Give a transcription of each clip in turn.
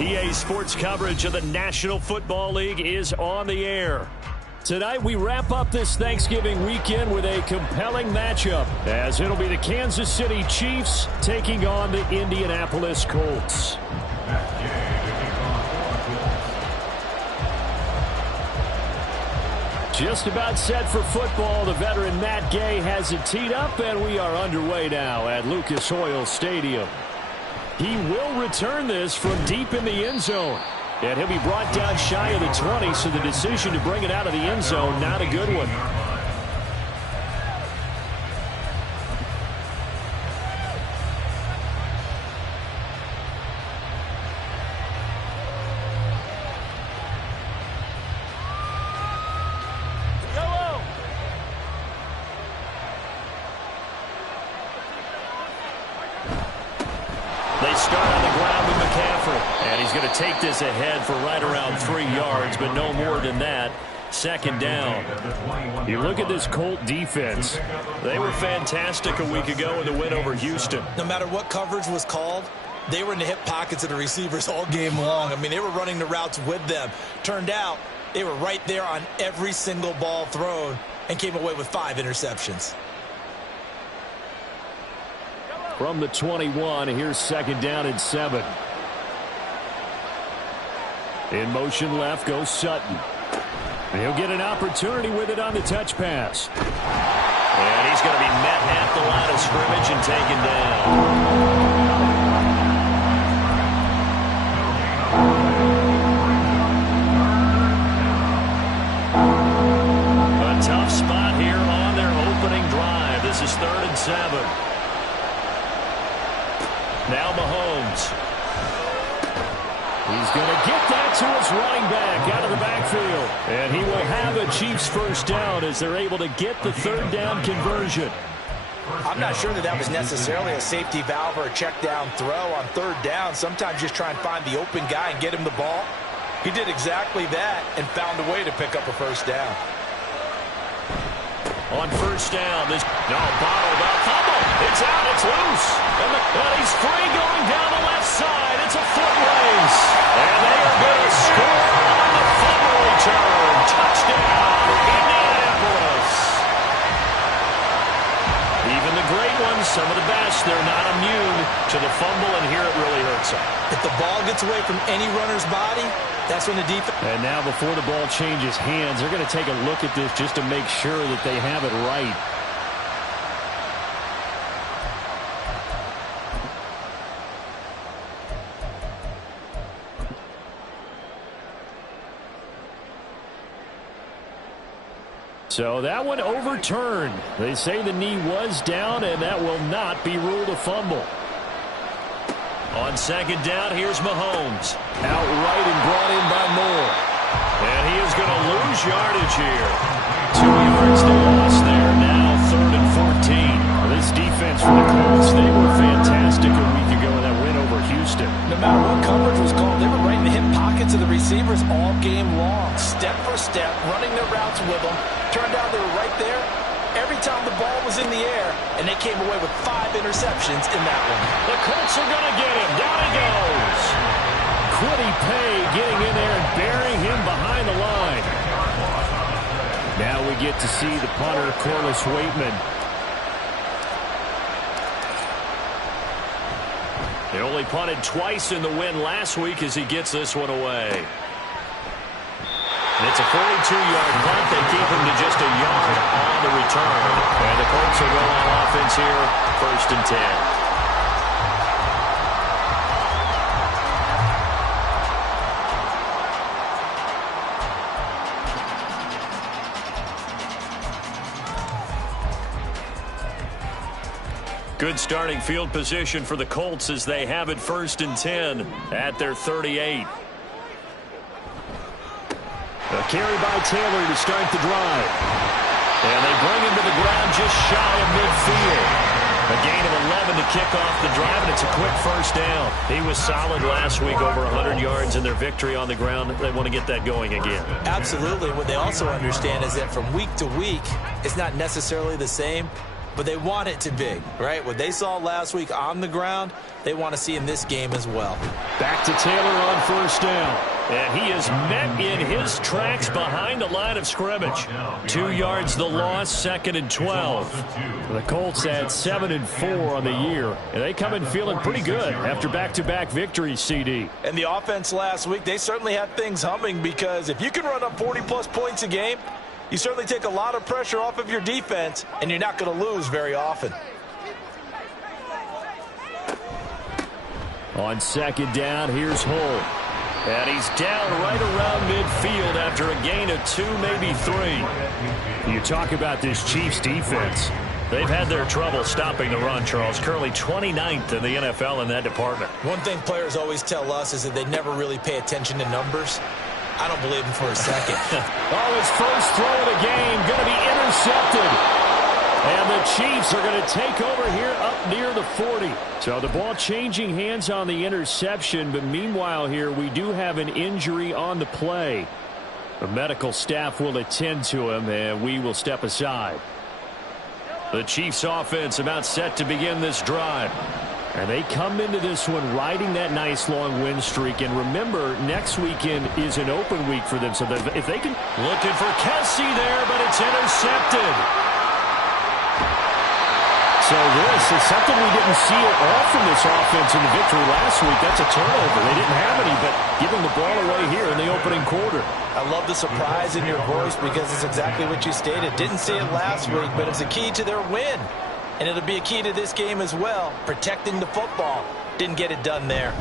EA Sports coverage of the National Football League is on the air. Tonight we wrap up this Thanksgiving weekend with a compelling matchup, as it'll be the Kansas City Chiefs taking on the Indianapolis Colts. Just about set for football. The veteran Matt Gay has it teed up, and we are underway now at Lucas Oil Stadium. He will return this from deep in the end zone. And he'll be brought down shy of the 20, so the decision to bring it out of the end zone, not a good one. They start on the ground with McCaffrey, and he's going to take this ahead for right around 3 yards, but no more than that. Second down. You look at this Colt defense. They were fantastic a week ago with a win over Houston. No matter what coverage was called, they were in the hip pockets of the receivers all game long. I mean, they were running the routes with them. Turned out they were right there on every single ball thrown and came away with 5 interceptions. From the 21, here's second down and 7. In motion left goes Sutton. He'll get an opportunity with it on the touch pass. And he's going to be met at the line of scrimmage and taken down. A tough spot here on their opening drive. This is 3rd and 7. Now Mahomes. He's going to get that to his running back out of the backfield. And he will have a Chiefs first down as they're able to get the 3rd down conversion. I'm not sure that was necessarily a safety valve or a check down throw on 3rd down. Sometimes just try and find the open guy and get him the ball. He did exactly that and found a way to pick up a first down. On first down, this bottled up fumble. It's out, it's loose. And he's free going down the left side. It's a foot race. And they are going to score on the fumble return. Touchdown, Indianapolis. Even the great ones, some of the best, they're not immune to the fumble, and here it really hurts them. If the ball gets away from any runner's body, that's when the defense... And now before the ball changes hands, they're going to take a look at this just to make sure that they have it right. So that one overturned. They say the knee was down, and that will not be ruled a fumble. On second down, here's Mahomes. Outright and brought in by Moore. And he is going to lose yardage here. 2 yards to loss there. Now 3rd and 14. This defense for the Colts, they were fantastic a week ago in that win over Houston. No matter what coverage was called, they were right in the hip pockets of the receivers all game long. Step for step, running their routes with them. Turned out they were right there every time the ball was in the air, and they came away with 5 interceptions in that one. The Colts are going to get him. Down he goes. Quiddy Pay getting in there and burying him behind the line. Now we get to see the punter, Corliss Waitman. They only punted twice in the win last week as he gets this one away. And it's a 42-yard punt. They keep him to just a yard on the return. And the Colts will go on offense here, 1st and 10. Good starting field position for the Colts as they have it 1st and 10 at their 38. A carry by Taylor to start the drive. And they bring him to the ground just shy of midfield. A gain of 11 to kick off the drive, and it's a quick first down. He was solid last week, over 100 yards in their victory on the ground. They want to get that going again. Absolutely. What they also understand is that from week to week, it's not necessarily the same. but they want it to be, right? What they saw last week on the ground, they want to see in this game as well. Back to Taylor on first down. And he is met in his tracks behind the line of scrimmage. 2 yards the loss, 2nd and 12. The Colts had 7-4 on the year, and they come in feeling pretty good after back-to-back victories, CD. And the offense last week, they certainly had things humming, because if you can run up 40-plus points a game, you certainly take a lot of pressure off of your defense, and you're not going to lose very often. On 2nd down, here's Hull. And he's down right around midfield after a gain of 2, maybe 3. You talk about this Chiefs defense. They've had their trouble stopping the run, Charles. Currently 29th in the NFL in that department. One thing players always tell us is that they never really pay attention to numbers. I don't believe him for a second. His first throw of the game going to be intercepted. And the Chiefs are going to take over here up near the 40. So the ball changing hands on the interception, but meanwhile here we do have an injury on the play. The medical staff will attend to him, and we will step aside. The Chiefs offense about set to begin this drive. And they come into this one riding that nice long win streak. And remember, next weekend is an open week for them. So if they can... Looking for Kelsey there, but it's intercepted. So this is something we didn't see at all from this offense in the victory last week. That's a turnover. They didn't have any, but giving the ball away here in the opening quarter. I love the surprise in your voice, because it's exactly what you stated. Didn't see it last week, but it's a key to their win. And it'll be a key to this game as well, protecting the football. Didn't get it done there.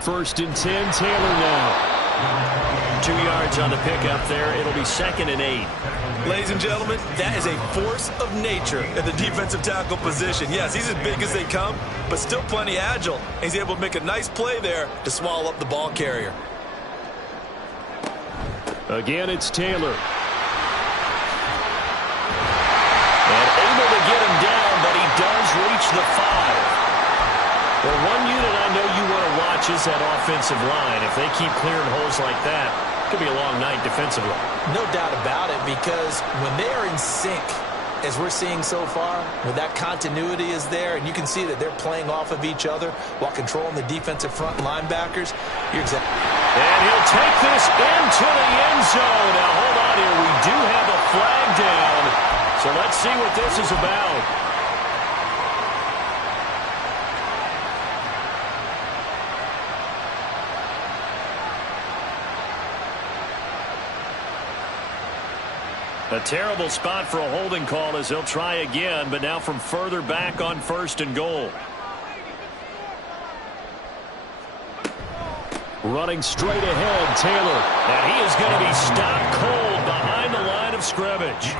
1st and 10, Taylor now. 2 yards on the pickup there. It'll be 2nd and 8. Ladies and gentlemen, that is a force of nature at the defensive tackle position. Yes, he's as big as they come, but still plenty agile. He's able to make a nice play there to swallow up the ball carrier. Again, it's Taylor. And able to get him down, but he does reach the 5. Well, one unit I know you want to watch is that offensive line. If they keep clearing holes like that, it could be a long night defensively. No doubt about it, because when they are in sync, as we're seeing so far, when that continuity is there, and you can see that they're playing off of each other while controlling the defensive front linebackers, you're exactly... And he'll take this into the end zone. Now, hold on here. We do have a flag down. So let's see what this is about. A terrible spot for a holding call as they'll try again, but now from further back on 1st and goal. Running straight ahead, Taylor. And he is going to be stopped cold behind the line of scrimmage.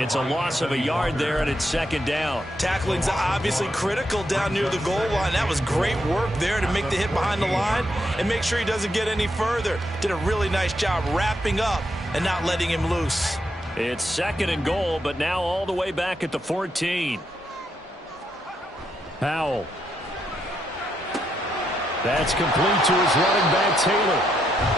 It's a loss of a yard there, and it's 2nd down. Tackling's obviously critical down near the goal line. That was great work there to make the hit behind the line and make sure he doesn't get any further. Did a really nice job wrapping up and not letting him loose. It's 2nd and goal, but now all the way back at the 14. Howell. That's complete to his running back, Taylor.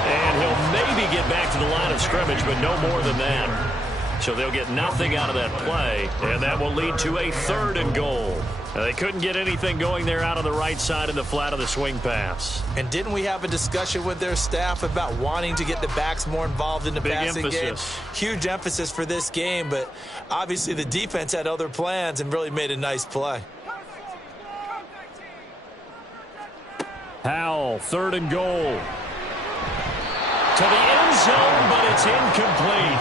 And he'll maybe get back to the line of scrimmage, but no more than that. So they'll get nothing out of that play, and that will lead to a 3rd and goal. Now, they couldn't get anything going there out on the right side in the flat of the swing pass. And didn't we have a discussion with their staff about wanting to get the backs more involved in the passing game? Huge emphasis for this game, but obviously the defense had other plans and really made a nice play. Howell, 3rd and goal. To the end zone, but it's incomplete.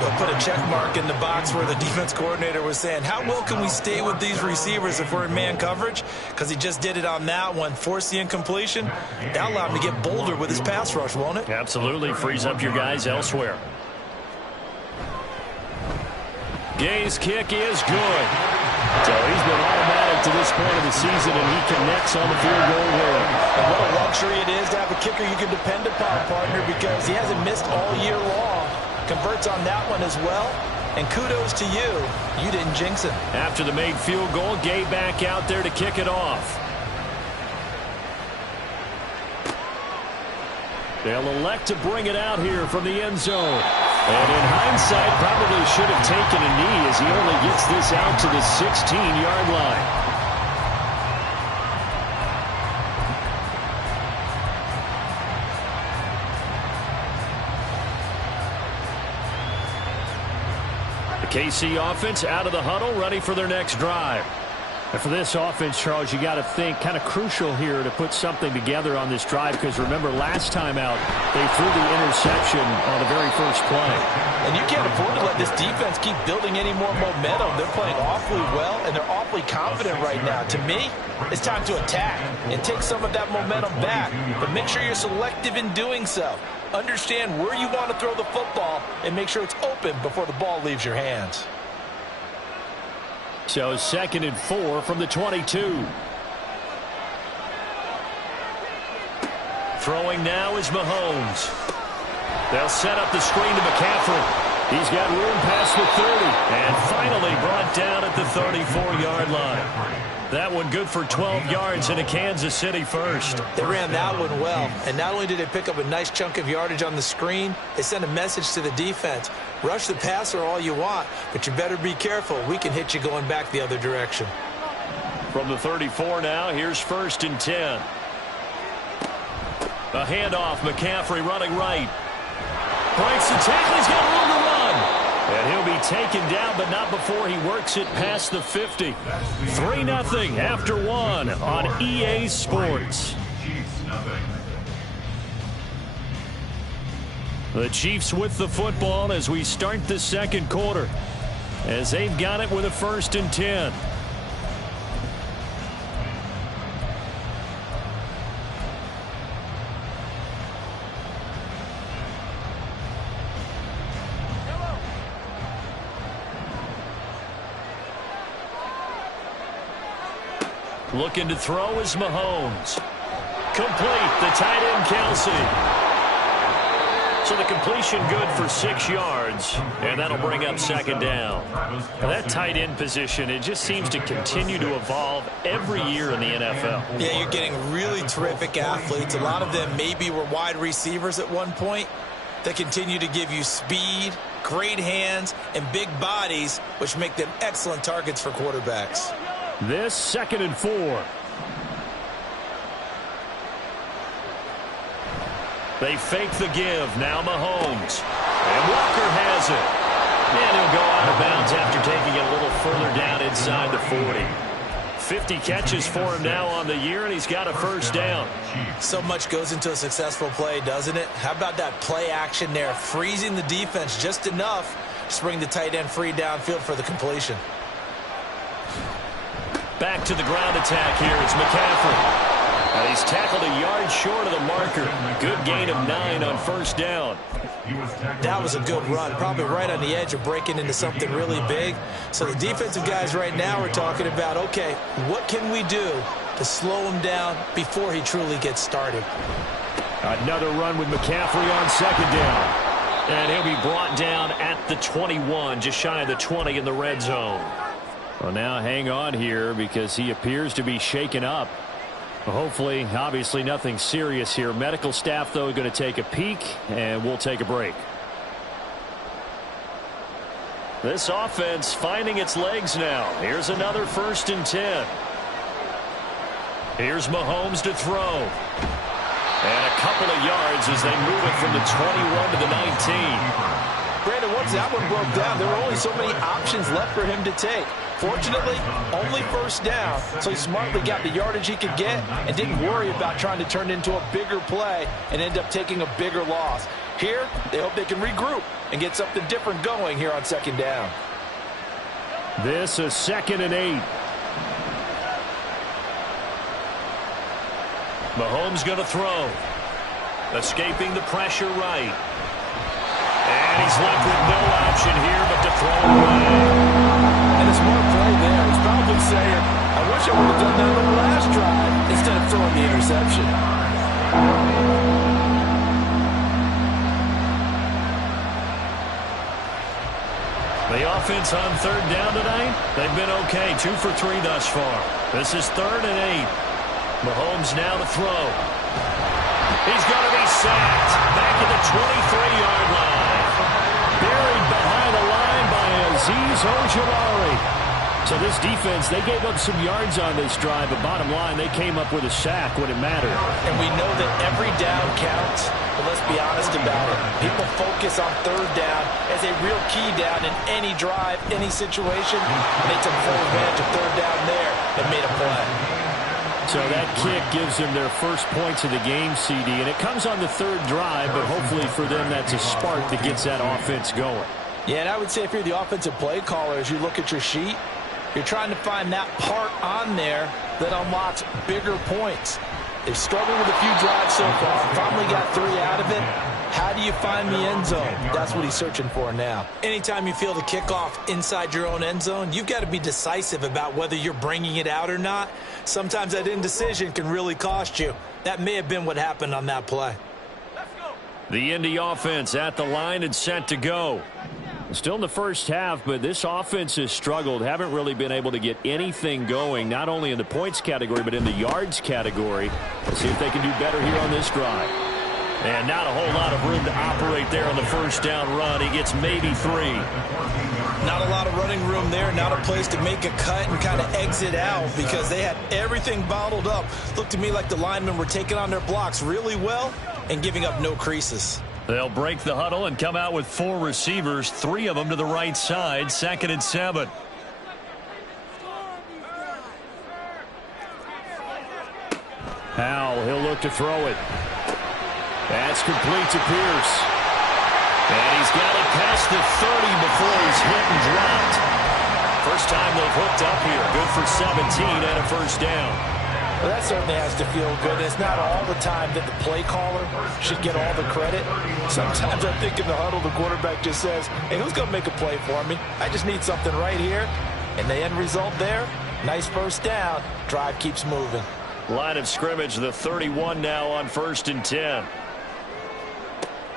We'll put a check mark in the box where the defense coordinator was saying, how well can we stay with these receivers if we're in man coverage? Because he just did it on that one, forced the incompletion. That allowed him to get bolder with his pass rush, won't it? Absolutely, frees up your guys elsewhere. Gay's kick is good. So he's been automatic to this point of the season, and he connects on the field goal there. And what a luxury it is to have a kicker you can depend upon, partner, because he hasn't missed all year long. Converts on that one as well. And kudos to you. You didn't jinx him. After the made field goal, Gay back out there to kick it off. They'll elect to bring it out here from the end zone. And in hindsight, probably should have taken a knee as he only gets this out to the 16-yard line. The KC offense out of the huddle, ready for their next drive. And for this offense, Charles, you got to think kind of crucial here to put something together on this drive, because remember last time out they threw the interception on the very first play. And you can't afford to let this defense keep building any more momentum. They're playing awfully well, and they're awfully confident right now. To me, it's time to attack and take some of that momentum back, but make sure you're selective in doing so. Understand where you want to throw the football and make sure it's open before the ball leaves your hands. So 2nd and 4 from the 22. Throwing now is Mahomes. They'll set up the screen to McCaffrey. He's got room past the 30 and finally brought down at the 34-yard line. That one good for 12 yards in a Kansas City first. They ran that one well, and not only did they pick up a nice chunk of yardage on the screen, they sent a message to the defense. Rush the passer all you want, but you better be careful. We can hit you going back the other direction. From the 34 now, here's 1st and 10. A handoff, McCaffrey running right. Breaks the tackle, he's got room to run. And he'll be taken down, but not before he works it past the 50. 3-0 after 1 on EA Sports. The Chiefs with the football as we start the 2nd quarter, as they've got it with a 1st and 10. Looking to throw is Mahomes. Complete, the tight end Kelsey. So the completion good for 6 yards, and that'll bring up 2nd down. Now that tight end position, it just seems to continue to evolve every year in the NFL. Yeah, you're getting really terrific athletes. A lot of them maybe were wide receivers at one point. They continue to give you speed, great hands, and big bodies, which make them excellent targets for quarterbacks. This 2nd and 4. They fake the give. Now Mahomes. And Walker has it. And he'll go out of bounds after taking it a little further down inside the 40. 50 catches for him now on the year, and he's got a 1st down. So much goes into a successful play, doesn't it? How about that play action there, freezing the defense just enough to bring the tight end free downfield for the completion. Back to the ground attack here. It's McCaffrey. And he's tackled a yard short of the marker. Good gain of 9 on 1st down. That was a good run. Probably right on the edge of breaking into something really big. So the defensive guys right now are talking about, okay, what can we do to slow him down before he truly gets started? Another run with McCaffrey on 2nd down. And he'll be brought down at the 21, just shy of the 20 in the red zone. Well, now hang on here because he appears to be shaken up. Well, hopefully, obviously nothing serious here. Medical staff, though, going to take a peek, and we'll take a break. This offense finding its legs now. Here's another 1st and 10. Here's Mahomes to throw. And a couple of yards as they move it from the 21 to the 19. Brandon, once that one broke down, there were only so many options left for him to take. Fortunately, only 1st down, so he smartly got the yardage he could get and didn't worry about trying to turn it into a bigger play and end up taking a bigger loss. Here, they hope they can regroup and get something different going here on 2nd down. This is 2nd and 8. Mahomes going to throw. Escaping the pressure right. And he's left with no option here but to throw away. And a smart play there. He's probably saying, I wish I would have done that on the last drive instead of throwing the interception. The offense on 3rd down tonight, they've been okay. 2 for 3 thus far. This is 3rd and 8. Mahomes now to throw. He's going to be sacked back at the 23-yard line. Azeez Ojulari. So this defense, they gave up some yards on this drive, but bottom line, they came up with a sack when it mattered. And we know that every down counts, but let's be honest about it. People focus on third down as a real key down in any drive, any situation, and they took full advantage of third down there and made a play. So that kick gives them their first points of the game, CD, and it comes on the third drive, but hopefully for them that's a spark that gets that offense going. Yeah, and I would say if you're the offensive play caller, as you look at your sheet, you're trying to find that part on there that unlocks bigger points. They've struggled with a few drives so far, finally got 3 out of it. How do you find the end zone? That's what he's searching for now. Anytime you feel the kickoff inside your own end zone, you've got to be decisive about whether you're bringing it out or not. Sometimes that indecision can really cost you. That may have been what happened on that play. The Indy offense at the line and set to go. Still in the first half, but this offense has struggled. Haven't really been able to get anything going, not only in the points category, but in the yards category. Let's see if they can do better here on this drive. And not a whole lot of room to operate there on the first down run. He gets maybe 3. Not a lot of running room there, not a place to make a cut and kind of exit out because they had everything bottled up. Looked to me like the linemen were taking on their blocks really well and giving up no creases. They'll break the huddle and come out with 4 receivers, 3 of them to the right side, 2nd and 7. Howell, he'll look to throw it. That's complete to Pierce. And he's got it past the 30 before he's hit and dropped. First time they've hooked up here. Good for 17 and a first down. Well, that certainly has to feel good. It's not all the time that the play caller should get all the credit. Sometimes I think in the huddle, the quarterback just says, hey, who's going to make a play for me? I just need something right here. And the end result there, nice first down. Drive keeps moving. Line of scrimmage, the 31 now on 1st and 10.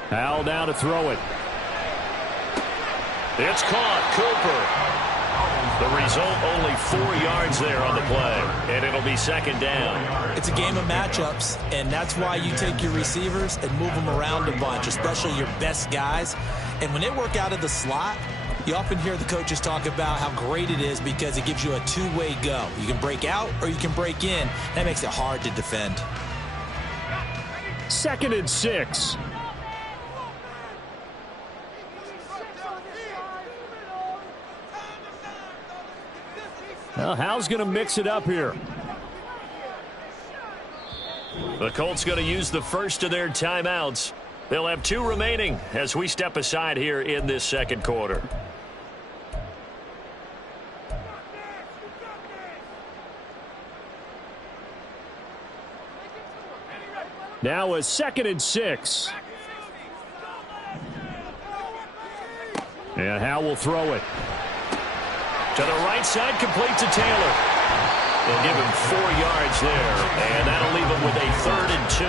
Howell now to throw it. It's caught. Cooper. The result, only 4 yards there on the play, and it'll be 2nd down. It's a game of matchups, and that's why you take your receivers and move them around a bunch, especially your best guys. And when they work out of the slot, you often hear the coaches talk about how great it is because it gives you a two-way go. You can break out or you can break in. That makes it hard to defend. 2nd and 6. Well, Howell's going to mix it up here. The Colts going to use the first of their timeouts. They'll have 2 remaining as we step aside here in this 2nd quarter. Now a 2nd and 6. And Howell will throw it. To the right side, complete to Taylor. They'll give him 4 yards there, and that'll leave him with a 3rd and 2.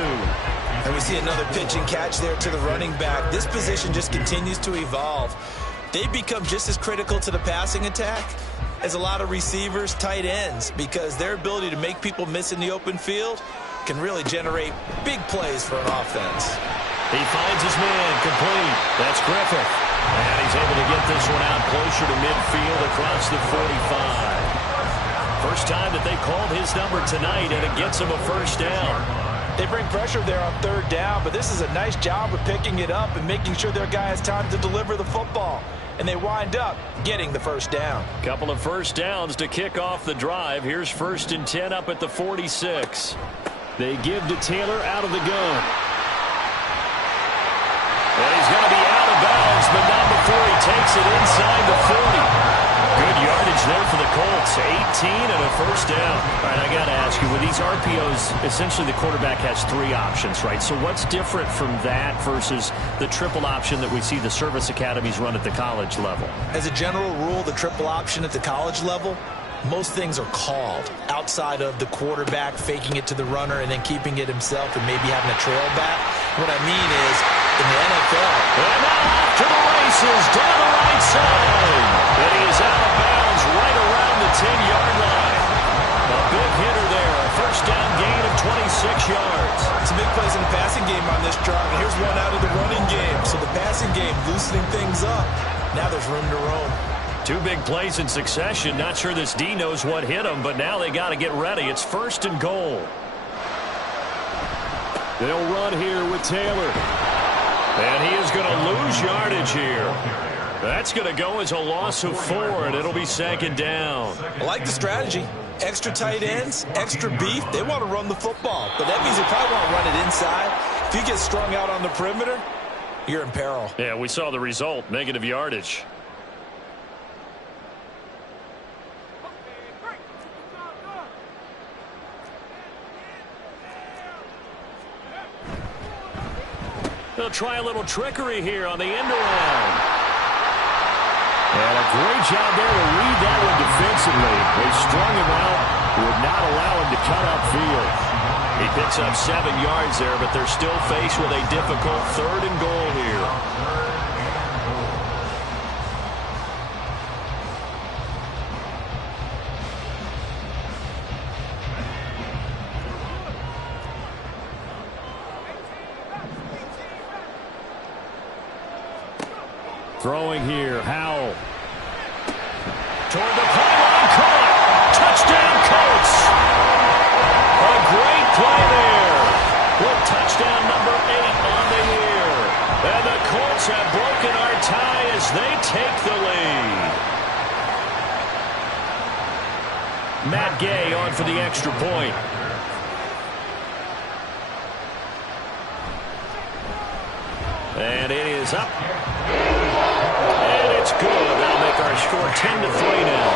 And we see another pitch and catch there to the running back. This position just continues to evolve. They become just as critical to the passing attack as a lot of receivers, tight ends, because their ability to make people miss in the open field can really generate big plays for an offense. He finds his man, complete. That's Griffith. And he's able to get this one out closer to midfield across the 45. First time that they called his number tonight, and it gets him a first down. They bring pressure there on 3rd down, but this is a nice job of picking it up and making sure their guy has time to deliver the football. And they wind up getting the first down. Couple of first downs to kick off the drive. Here's 1st and 10 up at the 46. They give to Taylor out of the gun. And he's going to be out of bounds, but not before he takes it inside the 40. Good yardage there for the Colts. 18 and a first down. All right, I got to ask you, with these RPOs, essentially the quarterback has 3 options, right? So what's different from that versus the triple option that we see the service academies run at the college level? As a general rule, the triple option at the college level, most things are called outside of the quarterback faking it to the runner and then keeping it himself and maybe having a trail back. What I mean is, in the NFL, and now off to the races down the right side. And he is out of bounds right around the 10-yard line. A big hitter there, a first down gain of 26 yards. Some big plays in the passing game on this drive, and here's one out of the running game. So the passing game loosening things up. Now there's room to roam. Two big plays in succession. Not sure this D knows what hit him, but now they got to get ready. It's 1st and goal. They'll run here with Taylor. And he is going to lose yardage here. That's going to go as a loss of 4, and it'll be 2nd down. I like the strategy. Extra tight ends, extra beef. They want to run the football, but that means they probably want to run it inside. If you get strung out on the perimeter, you're in peril. Yeah, we saw the result, negative yardage. They'll try a little trickery here on the end around. And a great job there to read that one defensively. They strung him out, would not allow him to cut upfield. He picks up 7 yards there, but they're still faced with a difficult 3rd and goal here. Throwing here, Howell. Toward the pylon, caught. Touchdown, Colts. A great play there. With touchdown number 8 on the year. And the Colts have broken our tie as they take the lead. Matt Gay on for the extra point. And it is up. And it's good. That'll make our score 10-3 now.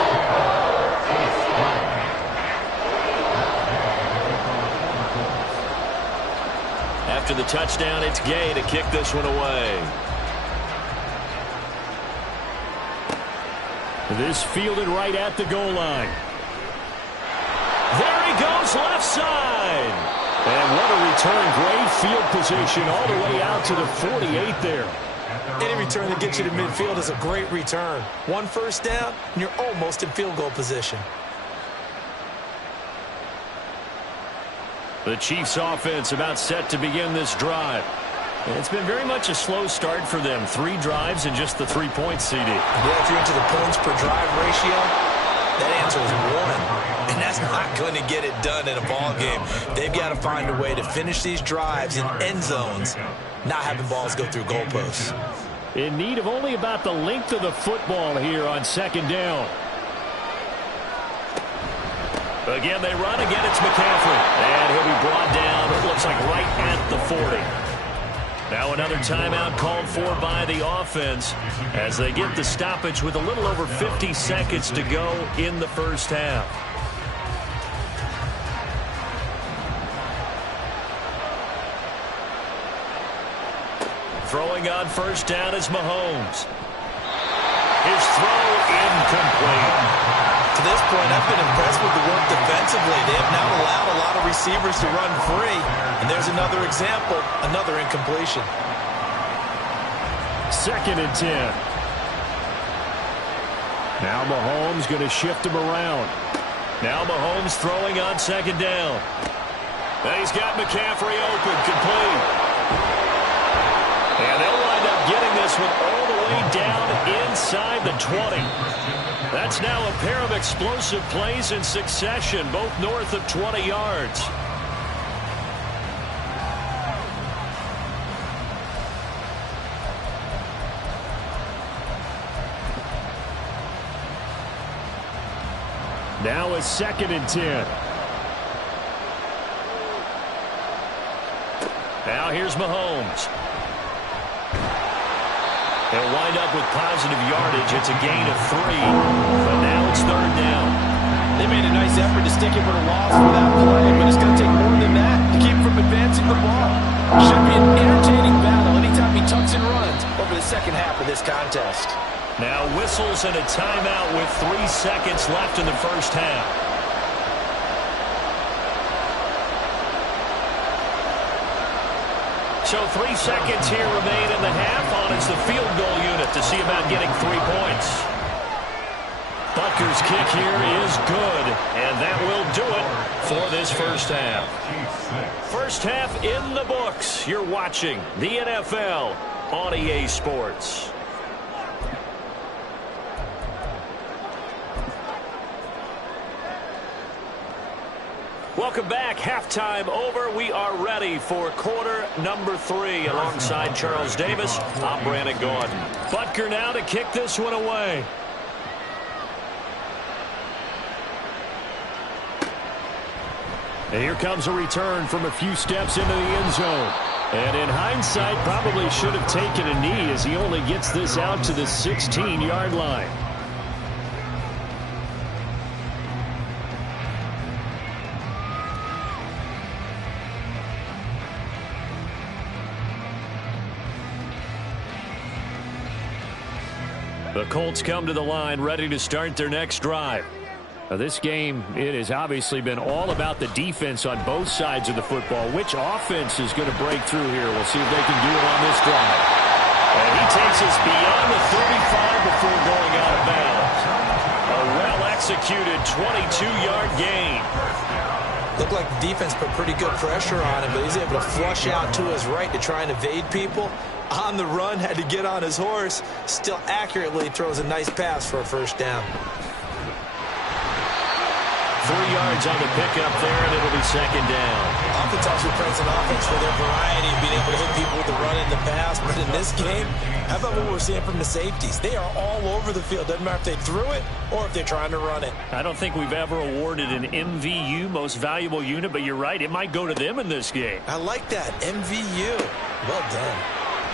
After the touchdown, it's Gay to kick this one away. This fielded right at the goal line. There he goes, left side. And what a return. Great field position all the way out to the 48 there. Any return that gets you to midfield is a great return. 1 first down, and you're almost in field goal position. The Chiefs offense about set to begin this drive. And it's been very much a slow start for them. 3 drives and just the 3 points, CD. Yeah, if you're into the points per drive ratio, that answer is 1. And that's not going to get it done in a ball game. They've got to find a way to finish these drives in end zones, not having balls go through goalposts. In need of only about the length of the football here on 2nd down. Again, they run. Again, it's McCaffrey. And he'll be brought down, it looks like, right at the 40. Now another timeout called for by the offense as they get the stoppage with a little over 50 seconds to go in the first half. Throwing on first down is Mahomes. His throw incomplete. To this point, I've been impressed with the work defensively. They have now allowed a lot of receivers to run free. And there's another example, another incompletion. 2nd and 10. Now Mahomes going to shift him around. Now Mahomes throwing on 2nd down. And he's got McCaffrey open, complete. And they'll wind up getting this one all the way down inside the 20. That's now a pair of explosive plays in succession, both north of 20 yards. Now it's 2nd and 10. Now here's Mahomes. They'll wind up with positive yardage. It's a gain of 3. But now it's 3rd down. They made a nice effort to stick it with a loss for that play, but it's going to take more than that to keep from advancing the ball. Should be an entertaining battle anytime he tucks and runs over the second half of this contest. Now whistles and a timeout with 3 seconds left in the first half. So 3 seconds here remain in the half. On it's the field goal unit to see about getting 3 points. Butker's kick here is good, and that will do it for this first half. First half in the books. You're watching the NFL on EA Sports. Welcome back. Halftime over. We are ready for quarter number 3. Alongside Charles Davis, I'm Brandon Gordon. Butker now to kick this one away. And here comes a return from a few steps into the end zone. And in hindsight, probably should have taken a knee as he only gets this out to the 16-yard line. The Colts come to the line ready to start their next drive. Now, this game, it has obviously been all about the defense on both sides of the football. Which offense is going to break through here? We'll see if they can do it on this drive. And he takes us beyond the 35 before going out of bounds. A well-executed 22-yard gain. Looked like the defense put pretty good pressure on him, but he's able to flush out to his right to try and evade people. On the run, had to get on his horse. Still accurately throws a nice pass for a first down. 3 yards on the pickup there, and it'll be second down. Oftentimes we praise an offense for their variety of being able to hit people with the run and the pass, but in this game, how about what we're seeing from the safeties? They are all over the field. Doesn't matter if they threw it or if they're trying to run it. I don't think we've ever awarded an MVU, most valuable unit, but you're right, it might go to them in this game. I like that, MVU. Well done.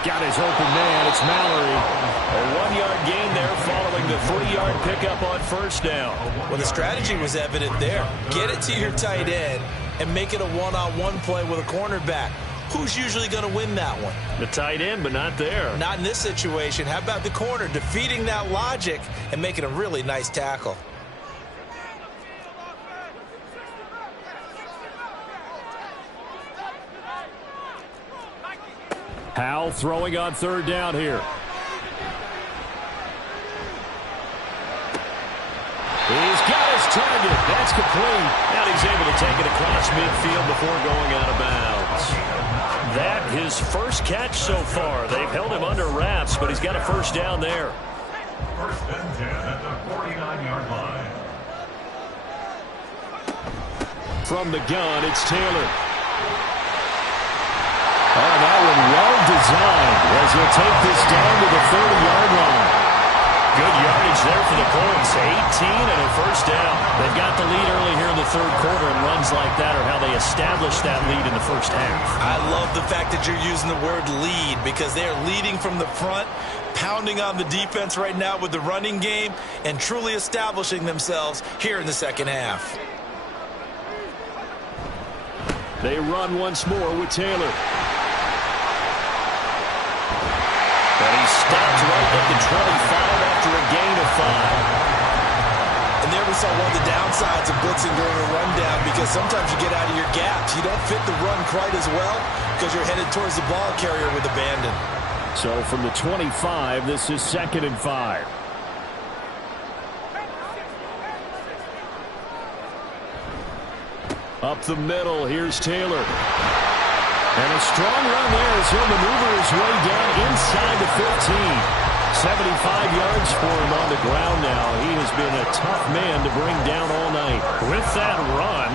Got his open man. It's Mallory. A 1-yard gain there following the 3-yard pickup on first down. Well, the strategy was evident there. Get it to your tight end and make it a one-on-one play with a cornerback. Who's usually going to win that one? The tight end, but not there. Not in this situation. How about the corner defeating that logic and making a really nice tackle? Howell throwing on third down here. He's got his target. That's complete. And he's able to take it across midfield before going out of bounds. That his first catch so far. They've held him under wraps, but he's got a first down there. First and 10 at the 49-yard line. From the gun, it's Taylor. Oh, that one well designed as he'll take this down to the 30-yard line. Good yardage there for the Colts. 18 and a first down. They've got the lead early here in the third quarter, and runs like that are how they establish that lead in the first half. I love the fact that you're using the word lead because they are leading from the front, pounding on the defense right now with the running game, and truly establishing themselves here in the second half. They run once more with Taylor. And he stops right at the 25 after a gain of 5. And there we saw one of the downsides of blitzing during a rundown because sometimes you get out of your gaps. You don't fit the run quite as well because you're headed towards the ball carrier with abandon. So from the 25, this is 2nd and 5. Up the middle, here's Taylor. And a strong run there as he'll maneuver his way down inside the 15. 75 yards for him on the ground now. He has been a tough man to bring down all night. With that run,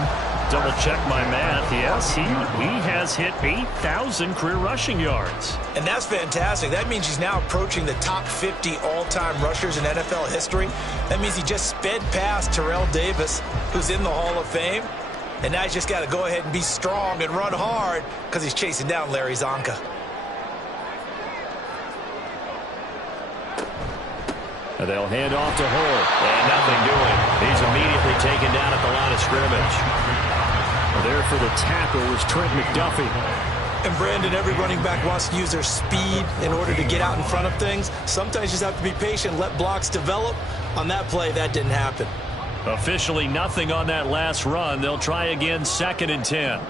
double check my math, yes, he has hit 8,000 career rushing yards. And that's fantastic. That means he's now approaching the top 50 all-time rushers in NFL history. That means he just sped past Terrell Davis, who's in the Hall of Fame. And now he's just got to go ahead and be strong and run hard because he's chasing down Larry Zonka. And they'll hand off to Hull. And nothing doing. He's immediately taken down at the line of scrimmage. There for the tackle was Trent McDuffie. And Brandon, every running back wants to use their speed in order to get out in front of things. Sometimes you just have to be patient, let blocks develop. On that play, that didn't happen. Officially nothing on that last run. They'll try again, 2nd and 10.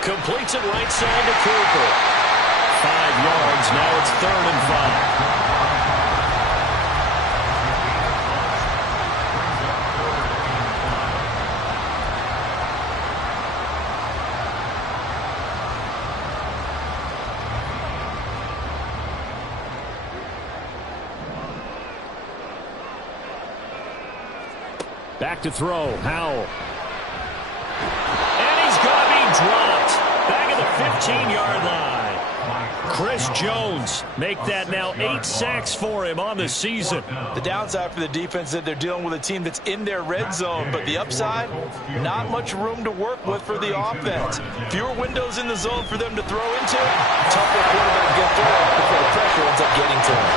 Completes it right side to Cooper. 5 yards. Now it's 3rd and 5. Back to throw. Howell. And he's going to be dropped. Back at the 15-yard line. Chris Jones make that now 8 sacks for him on the season. The downside for the defense is that they're dealing with a team that's in their red zone, but the upside, not much room to work with for the offense. Fewer windows in the zone for them to throw into. Tougher quarterback to get through before the pressure ends up getting to him.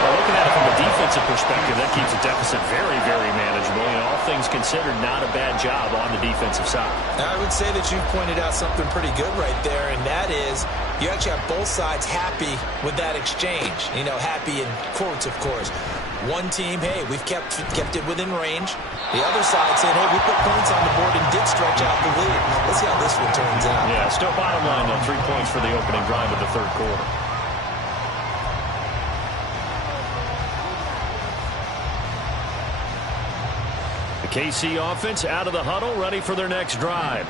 Well, looking at it from a defensive perspective, that keeps the deficit very, very manageable. You know, all things considered, not a bad job on the defensive side. I would say that you've pointed out something pretty good right there, and that is you actually have both sides happy with that exchange. You know, happy in quotes, of course. One team, hey, we've kept it within range. The other side saying, hey, we put points on the board and did stretch out the lead. Let's see how this one turns out. Yeah, still bottom line, though, 3 points for the opening drive of the third quarter. KC offense out of the huddle, ready for their next drive.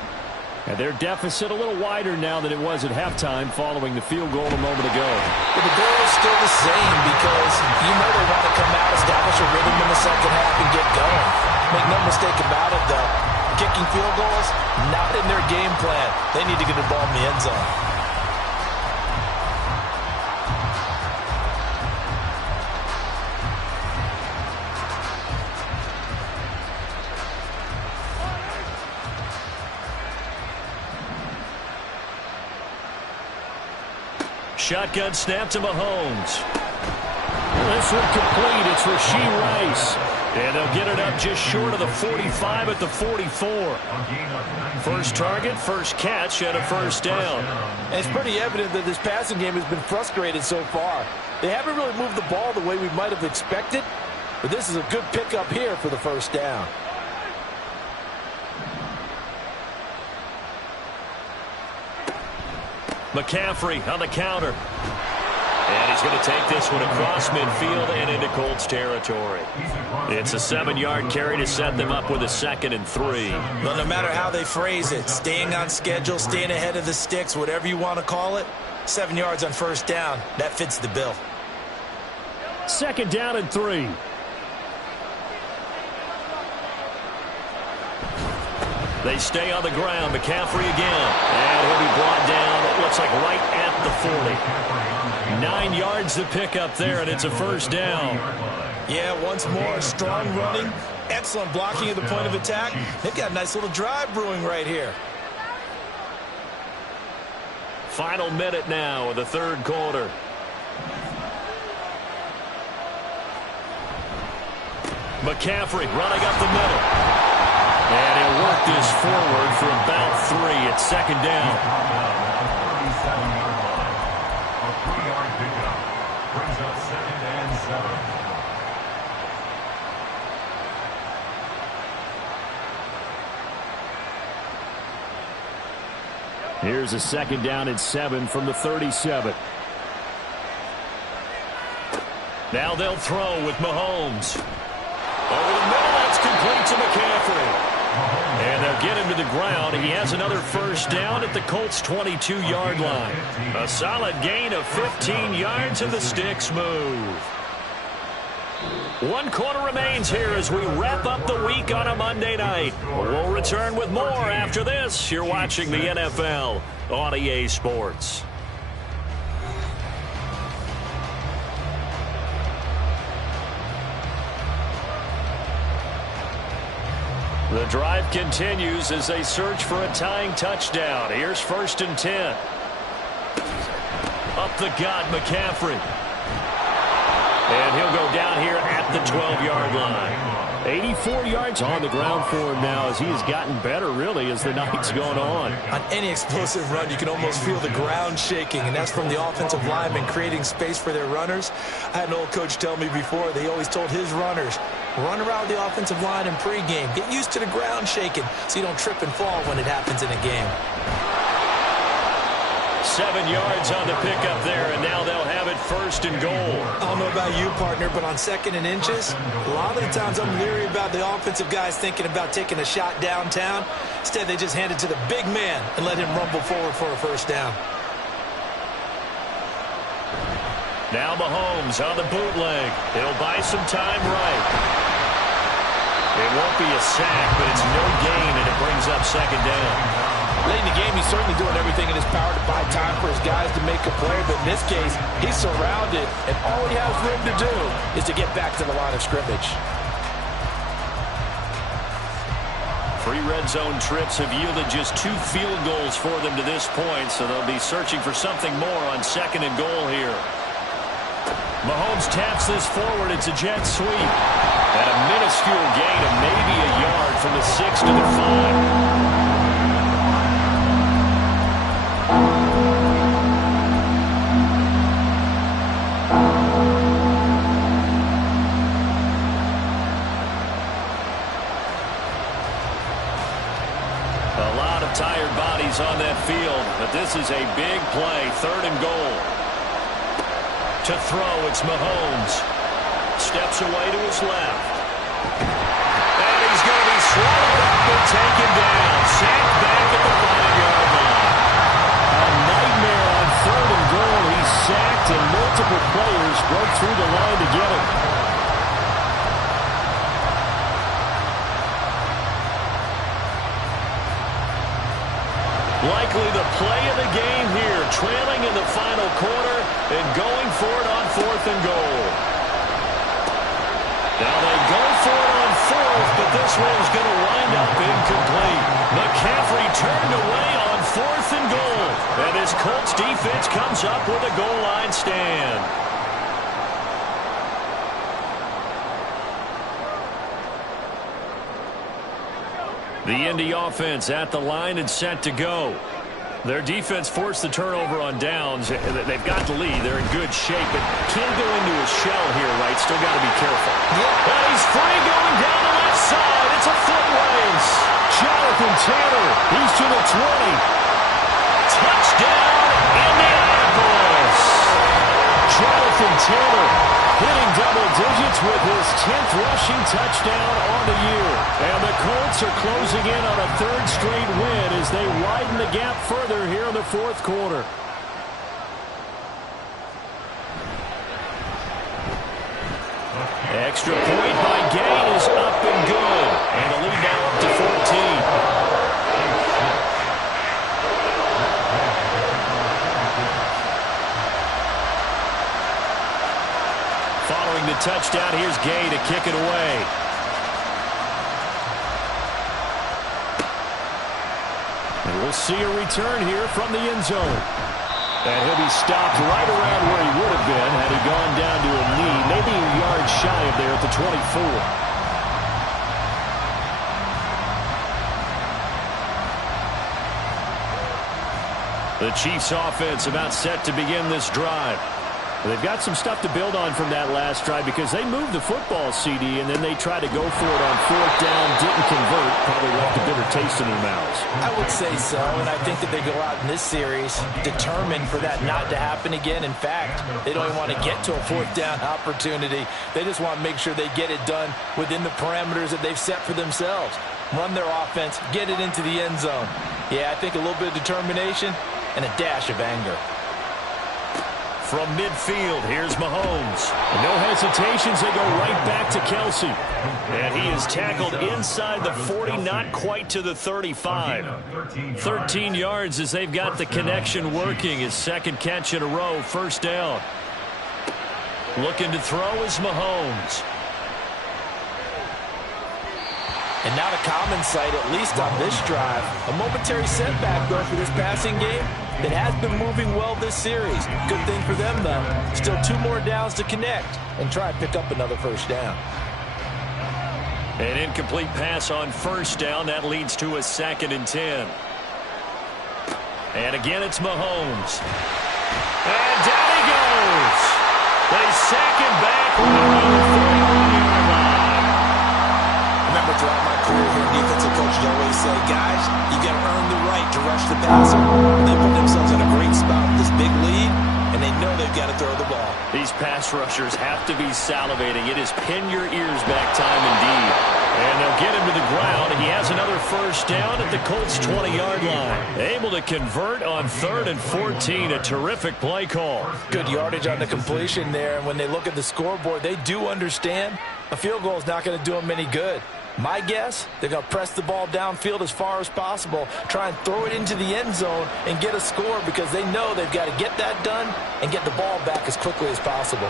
And their deficit a little wider now than it was at halftime following the field goal a moment ago. But the goal is still the same because you know they want to come out, establish a rhythm in the second half, and get going. Make no mistake about it, though. Kicking field goals, not in their game plan. They need to get the ball in the end zone. Shotgun snap to Mahomes. This one complete. It's Rashee Rice. And they'll get it up just short of the 45 at the 44. First target, first catch, and a first down. And it's pretty evident that this passing game has been frustrated so far. They haven't really moved the ball the way we might have expected, but this is a good pickup here for the first down. McCaffrey on the counter. And he's going to take this one across midfield and into Colts territory. It's a 7-yard carry to set them up with a 2nd and 3. Well, no matter how they phrase it, staying on schedule, staying ahead of the sticks, whatever you want to call it, 7 yards on first down, that fits the bill. 2nd down and 3. They stay on the ground. McCaffrey again. And he'll be brought down, it looks like right at the 40. 9 yards to pick up there, and it's a first down. Yeah, once more, strong running, excellent blocking at the point of attack. They've got a nice little drive brewing right here. Final minute now of the third quarter. McCaffrey running up the middle. And he'll work this forward for about 3 at 2nd down. 37-yard line. A 3-yard pickup brings up 2nd and 7. Here's a 2nd down and 7 from the 37. Now they'll throw with Mahomes. Over the middle, that's complete to McCaffrey. And they'll get him to the ground. He has another first down at the Colts' 22-yard line. A solid gain of 15 yards, and the sticks move. 1 quarter remains here as we wrap up the week on a Monday night. We'll return with more after this. You're watching the NFL on EA Sports. The drive continues as they search for a tying touchdown. Here's 1st and 10. Up the gut, McCaffrey. And he'll go down here at the 12-yard line. 84 yards on the ground for him now as he has gotten better, really, as the night's gone on. On any explosive run, you can almost feel the ground shaking, and that's from the offensive linemen creating space for their runners. I had an old coach tell me before, they always told his runners, run around the offensive line in pregame. Get used to the ground shaking so you don't trip and fall when it happens in a game. 7 yards on the pickup there, and now they'll have it 1st and goal. I don't know about you, partner, but on 2nd and inches, a lot of the times I'm leery about the offensive guys thinking about taking a shot downtown. Instead, they just hand it to the big man and let him rumble forward for a first down. Now Mahomes on the bootleg. He'll buy some time right. It won't be a sack, but it's no gain, and it brings up second down. Late in the game, he's certainly doing everything in his power to buy time for his guys to make a play, but in this case, he's surrounded, and all he has room to do is to get back to the line of scrimmage. 3 red zone trips have yielded just 2 field goals for them to this point, so they'll be searching for something more on second and goal here. Mahomes taps this forward. It's a jet sweep. And a minuscule gain of maybe a yard from the 6 to the 5. Tired bodies on that field, but this is a big play. 3rd and goal. To throw, it's Mahomes. Steps away to his left. And he's going to be swallowed up and taken down. Sacked back at the 5-yard line. A nightmare on 3rd and goal. He's sacked, and multiple players broke through the line to get him. Likely the play of the game here, trailing in the final quarter and going for it on 4th and goal. Now they go for it on 4th, but this one's going to wind up incomplete. McCaffrey turned away on 4th and goal, and this Colts defense comes up with a goal line stand. The Indy offense at the line and set to go. Their defense forced the turnover on downs. They've got the lead. They're in good shape, but can't go into a shell here, right? Still got to be careful. And he's free going down the left side. It's a foot race. Jonathan Taylor, he's to the 20. Touchdown, Indianapolis. Jonathan Taylor hitting double digits with his 10th rushing touchdown on the year. And the Colts are closing in on a 3rd straight win as they widen the gap further here in the 4th quarter. Extra point by Gay is up and good. And the lead now up to 14. Following the touchdown, here's Gay to kick it away. And we'll see a return here from the end zone. And he'll be stopped right around where he would have been had he gone down to a knee, maybe a yard shy of there at the 24. The Chiefs offense about set to begin this drive. They've got some stuff to build on from that last drive because they moved the football, CD, and then they tried to go for it on 4th down, didn't convert, probably left a bitter taste in their mouths. I would say so, and I think that they go out in this series determined for that not to happen again. In fact, they don't even want to get to a 4th down opportunity. They just want to make sure they get it done within the parameters that they've set for themselves. Run their offense, get it into the end zone. Yeah, I think a little bit of determination and a dash of anger. From midfield, here's Mahomes. No hesitations, they go right back to Kelsey. And he is tackled inside the 40, not quite to the 35. 13 yards as they've got the connection working. His 2nd catch in a row, 1st down. Looking to throw is Mahomes. And not a common sight, at least on this drive. A momentary setback, though, for this passing game that has been moving well this series. Good thing for them, though. Still 2 more downs to connect and try and pick up another 1st down. An incomplete pass on 1st down. That leads to a 2nd and 10. And again, it's Mahomes. And down he goes. They sack him back on the 41-yard line. Remember, throughout my career here, defensive coaches always say, guys, you got to earn the right to rush the passer. They put themselves in a great spot with this big lead, and they know they've got to throw the ball. These pass rushers have to be salivating. It is pin your ears back time indeed. And they'll get him to the ground. He has another 1st down at the Colts' 20-yard line. Able to convert on 3rd and 14. A terrific play call. Good yardage on the completion there. And when they look at the scoreboard, they do understand a field goal is not going to do them any good. My guess, they're going to press the ball downfield as far as possible, try and throw it into the end zone and get a score because they know they've got to get that done and get the ball back as quickly as possible.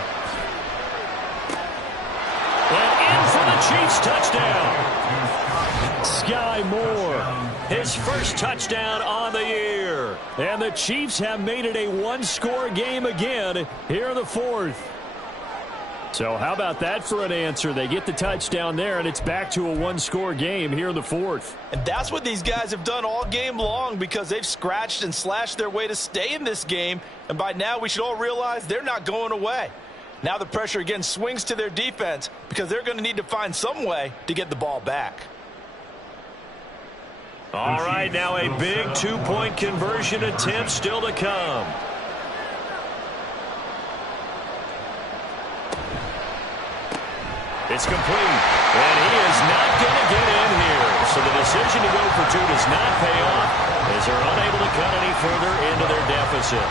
And in for the Chiefs touchdown. Sky Moore, his first touchdown on the year. And the Chiefs have made it a one-score game again here in the fourth. So how about that for an answer? They get the touchdown there, and it's back to a one-score game here in the fourth. And that's what these guys have done all game long because they've scratched and slashed their way to stay in this game. And by now, we should all realize they're not going away. Now the pressure again swings to their defense because they're going to need to find some way to get the ball back. All right, now a big two-point conversion attempt still to come. It's complete, and he is not going to get in here. So the decision to go for two does not pay off as they're unable to cut any further into their deficit.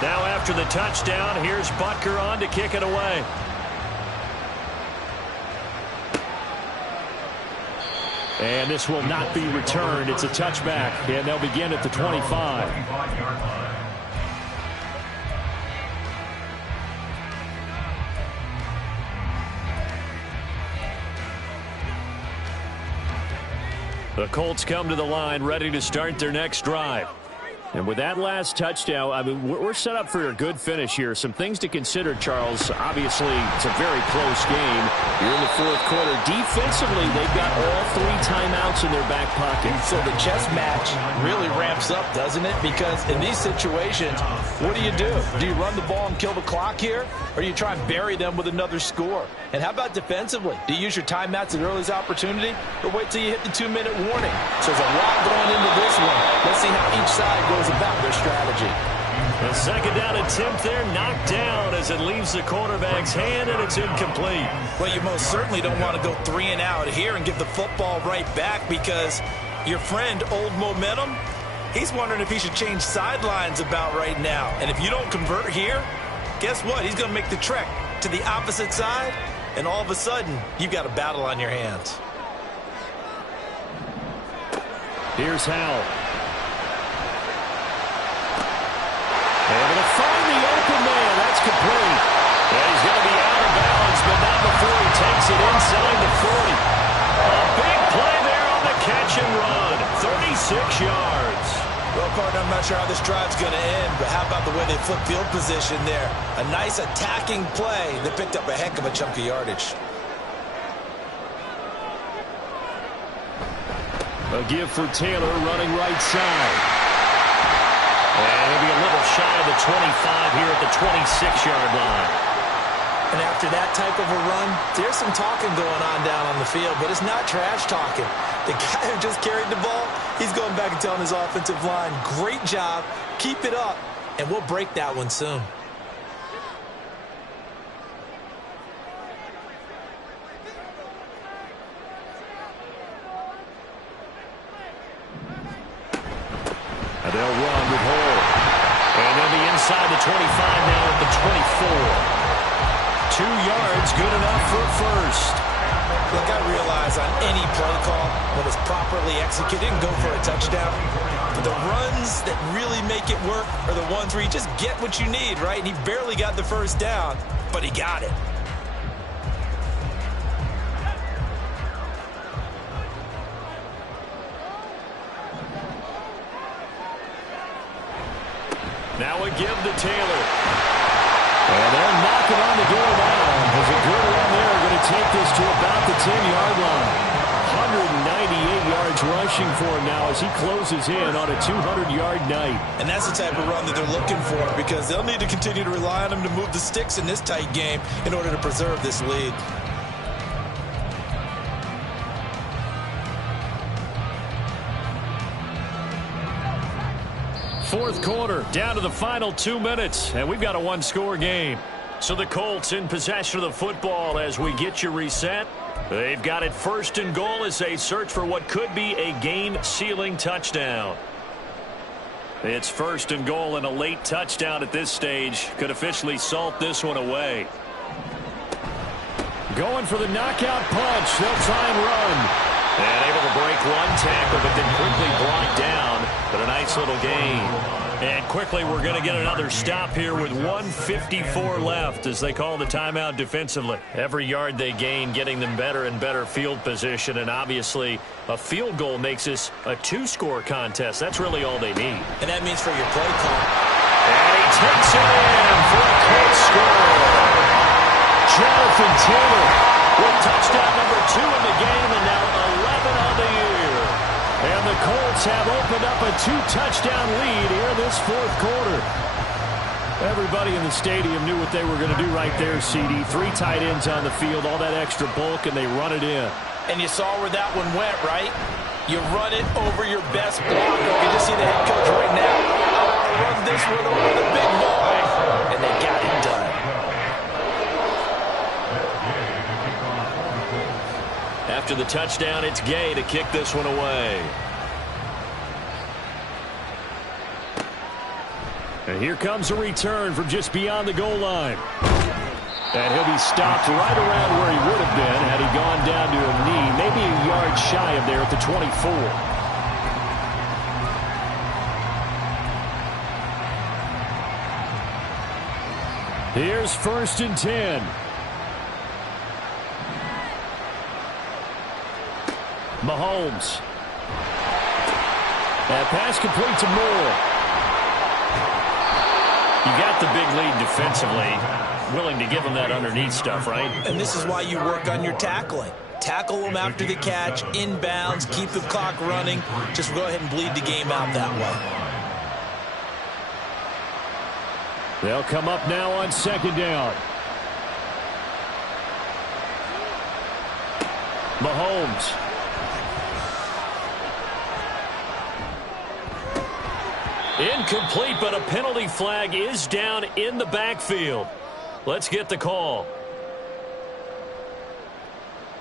Now after the touchdown, here's Butker on to kick it away. And this will not be returned. It's a touchback, and they'll begin at the 25. The Colts come to the line ready to start their next drive. And with that last touchdown, I mean, we're set up for a good finish here. Some things to consider, Charles. Obviously, it's a very close game. You're in the fourth quarter. Defensively, they've got all three timeouts in their back pocket. So the chess match really ramps up, doesn't it? Because in these situations, what do? Do you run the ball and kill the clock here? Or do you try and bury them with another score? And how about defensively? Do you use your timeouts at earliest opportunity? Or wait till you hit the 2-minute warning? So there's a lot going into this one. Let's see how each side goes about their strategy. The second down attempt there knocked down as it leaves the quarterback's hand, and it's incomplete. Well, you most certainly don't want to go 3 and out here and give the football right back because your friend, Old Momentum, he's wondering if he should change sidelines about right now. And if you don't convert here, guess what? He's going to make the trek to the opposite side, and all of a sudden, you've got a battle on your hands. Here's Howell. Able to find the open man. That's complete. And he's going to be out of bounds, but not before he takes it inside the 40. A big play there on the catch and run. 36 yards. Well, partner, I'm not sure how this drive's going to end, but how about the way they flip field position there? A nice attacking play that picked up a heck of a chunk of yardage. A give for Taylor running right side. And he'll be a little shy of the 25 here at the 26-yard line. And after that type of a run, there's some talking going on down on the field, but it's not trash talking. The guy who just carried the ball, he's going back and telling his offensive line, great job, keep it up, and we'll break that one soon. They'll run with Hall. And they'll be inside the 25 now at the 24. 2 yards, good enough for a first. Look, I realize on any play call, when it's properly executed, and go for a touchdown. But the runs that really make it work are the ones where you just get what you need, right? And he barely got the first down, but he got it. Now a give to Taylor. And they're knocking on the door now. There's a good run there. Going to take this to about the 10-yard line. 198 yards rushing for him now as he closes in on a 200-yard night. And that's the type of run that they're looking for because they'll need to continue to rely on him to move the sticks in this tight game in order to preserve this lead. Fourth quarter, down to the final 2 minutes, and we've got a one-score game. So the Colts in possession of the football as we get you reset. They've got it first and goal as they search for what could be a game-sealing touchdown. It's first and goal, and a late touchdown at this stage could officially salt this one away. Going for the knockout punch. They'll try and run. And able to break one tackle, but then quickly brought down. But a nice little gain. And quickly we're going to get another stop here with 1:54 left as they call the timeout defensively. Every yard they gain getting them better and better field position. And obviously a field goal makes this a two-score contest. That's really all they need. And that means for your play call. And he takes it in for a quick score. Jonathan Taylor with touchdown number 2 in the game and now 11 on the year. And the Colts have opened up a 2-touchdown lead here in this fourth quarter. Everybody in the stadium knew what they were going to do right there, CD. 3 tight ends on the field, all that extra bulk, and they run it in. And you saw where that one went, right? You run it over your best blocker. You can just see the head coach right now. I want to run this one over the big boy. And they got it done. After the touchdown, it's Gay to kick this one away. And here comes a return from just beyond the goal line. And he'll be stopped right around where he would have been had he gone down to a knee, maybe a yard shy of there at the 24. Here's 1st and 10. Mahomes. That pass complete to Moore. You got the big lead defensively. Willing to give him that underneath stuff, right? And this is why you work on your tackling. Tackle them after the catch, inbounds, keep the clock running. Just go ahead and bleed the game out that way. They'll come up now on 2nd down. Mahomes. Incomplete, but a penalty flag is down in the backfield. Let's get the call.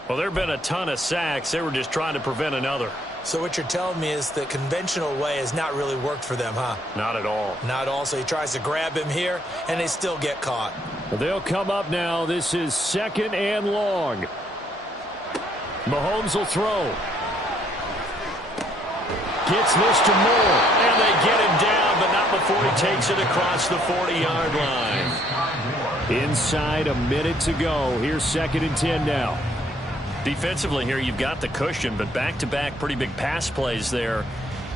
Well, there have been a ton of sacks. They were just trying to prevent another. So what you're telling me is the conventional way has not really worked for them, huh? Not at all. Not all. So he tries to grab him here, and they still get caught. They'll come up now. This is 2nd and long. Mahomes will throw. Gets this to Moore, and they get him down, but not before he takes it across the 40-yard line. Inside a minute to go. Here's 2nd and 10 now. Defensively here, you've got the cushion, but back-to-back pretty big pass plays there.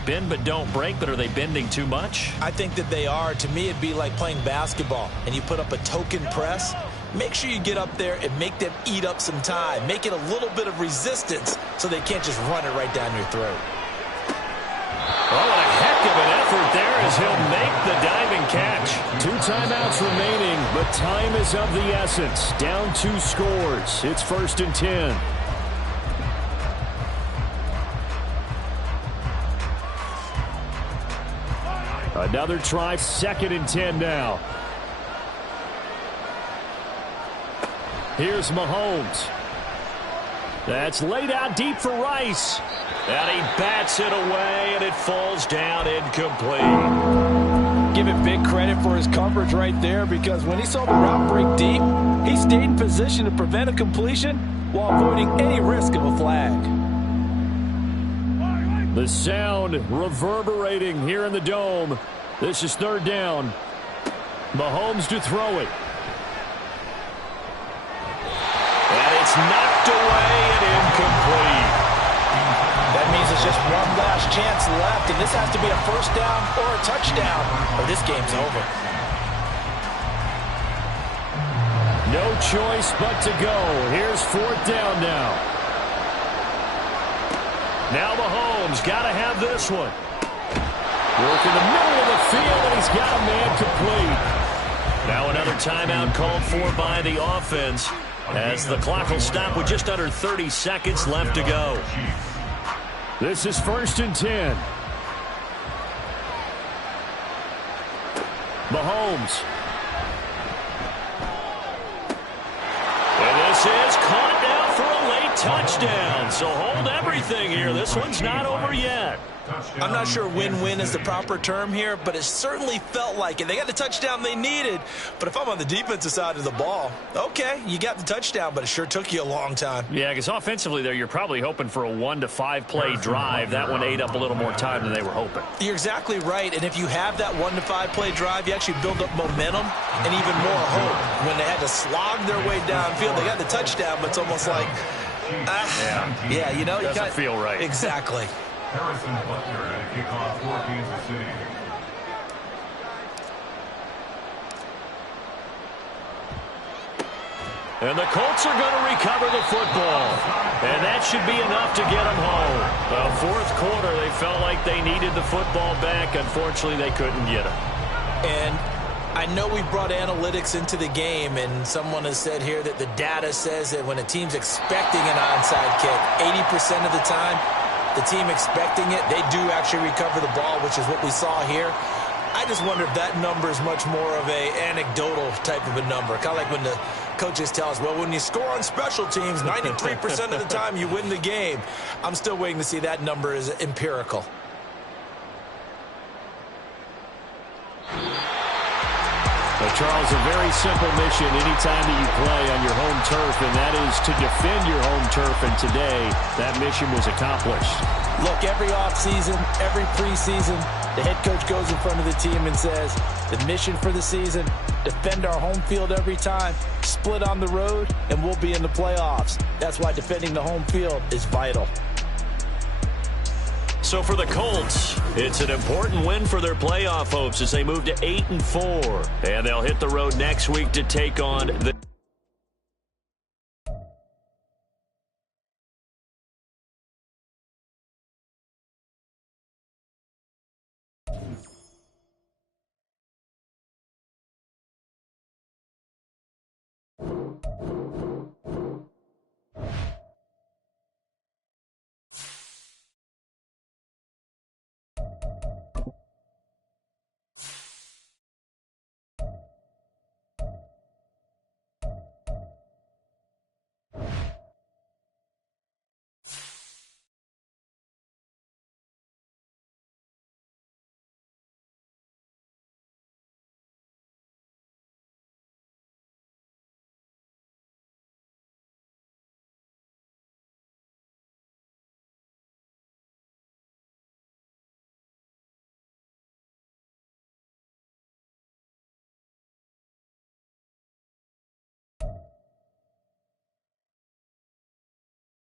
Bend but don't break, but are they bending too much? I think that they are. To me, it'd be like playing basketball, and you put up a token press. Make sure you get up there and make them eat up some time. Make it a little bit of resistance so they can't just run it right down your throat. Oh, what a heck of an effort there as he'll make the diving catch. 2 timeouts remaining, but time is of the essence. Down 2 scores. It's 1st and 10. Another try, 2nd and 10 now. Here's Mahomes. That's laid out deep for Rice. And he bats it away, and it falls down incomplete. Give it big credit for his coverage right there, because when he saw the route break deep, he stayed in position to prevent a completion while avoiding any risk of a flag. The sound reverberating here in the dome. This is 3rd down. Mahomes to throw it. And it's knocked away and incomplete. That means it's just one last chance left, and this has to be a 1st down or a touchdown, or this game's over. No choice but to go. Here's 4th down now. Now Mahomes got to have this one. Work in the middle of the field, and he's got a man complete. Now another timeout called for by the offense as the clock will stop with just under 30 seconds left to go. This is 1st and 10. Mahomes. And this is caught now for a late touchdown. So hold everything here. This one's not over yet. I'm not sure win-win is the proper term here, but it certainly felt like it. They got the touchdown they needed, but if I'm on the defensive side of the ball, okay, you got the touchdown, but it sure took you a long time. Yeah, because offensively there, you're probably hoping for a 1 to 5 play drive. That one ate up a little more time than they were hoping. You're exactly right, and if you have that 1 to 5 play drive, you actually build up momentum and even more hope. When they had to slog their way downfield, they got the touchdown, but it's almost like, yeah, you know, doesn't feel right. Exactly. Harrison Butler at a kickoff for Kansas City. And the Colts are going to recover the football. And that should be enough to get them home. The fourth quarter, they felt like they needed the football back. Unfortunately, they couldn't get it. And I know we brought analytics into the game, and someone has said here that the data says that when a team's expecting an onside kick, 80% of the time, the team expecting it, they do actually recover the ball, which is what we saw here. I just wonder if that number is much more of a anecdotal type of a number. Kind of like when the coaches tell us, well, when you score on special teams, 93% of the time you win the game. I'm still waiting to see that number is empirical. But Charles, a very simple mission anytime that you play on your home turf, and that is to defend your home turf. And today, that mission was accomplished. Look, every offseason, every preseason, the head coach goes in front of the team and says, the mission for the season, defend our home field every time, split on the road, and we'll be in the playoffs. That's why defending the home field is vital. So for the Colts, it's an important win for their playoff hopes as they move to 8-4. And they'll hit the road next week to take on the